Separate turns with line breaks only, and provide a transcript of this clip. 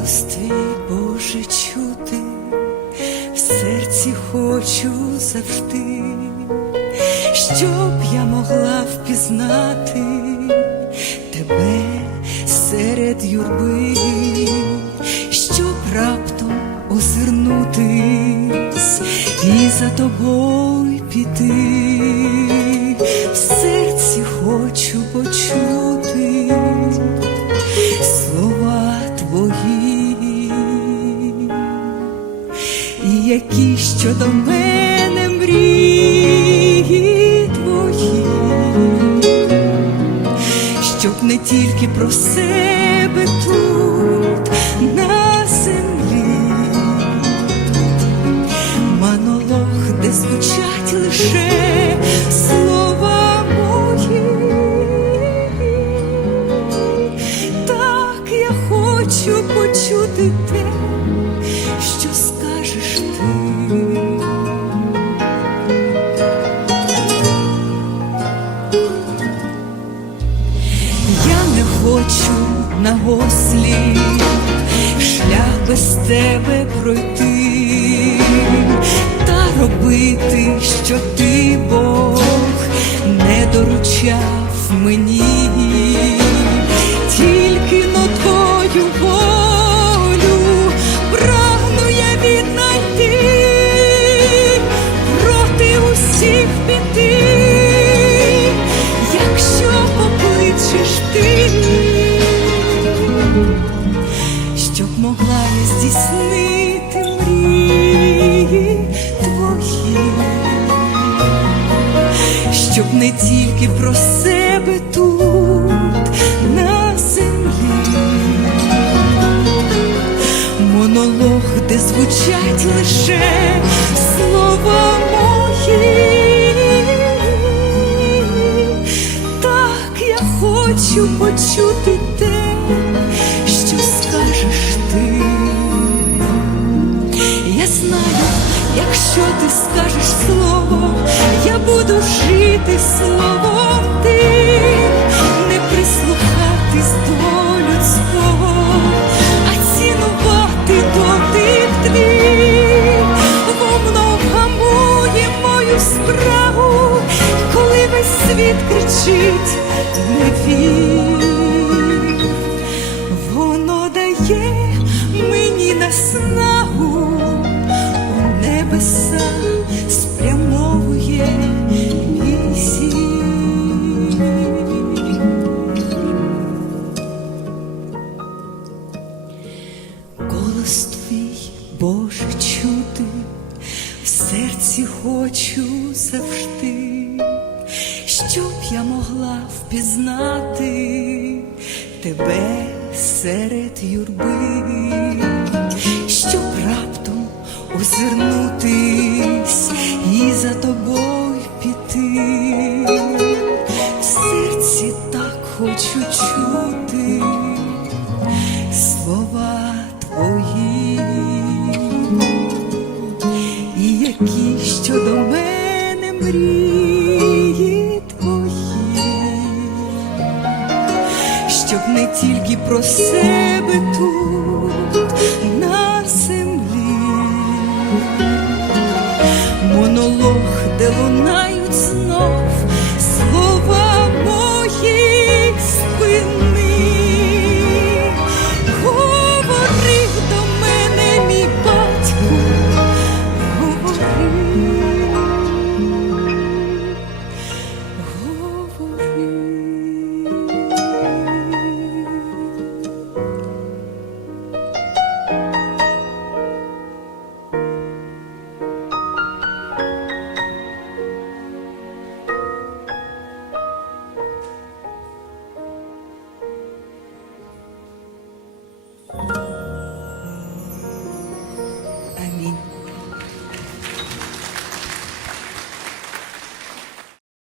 Голос твій Боже чути, в серці хочу завжди, щоб я могла впізнати тебе серед юрби, щоб раптом озирнутись і за тобою піти, в серці хочу почути. Які щодо мене мрії твої, щоб не тільки про себе тут хочу на гослі, шлях без тебе пройти та робити, що ти Бог не доручав мені, не тільки про себе тут на землі монолог, де звучать лише слова мої. Так я хочу почути те, якщо ти скажеш слово, я буду жити словом тим, не прислухатись до людського, а цінувати дотик твій, воно вгамує мою справу, коли весь світ кричить не вір. Воно дає мені наснагу, серці хочу завжди, щоб я могла впізнати тебе серед юрби, щоб раптом озирнутись і за тобою тільки про себе тут на землі, монолог, де лунають знов слова.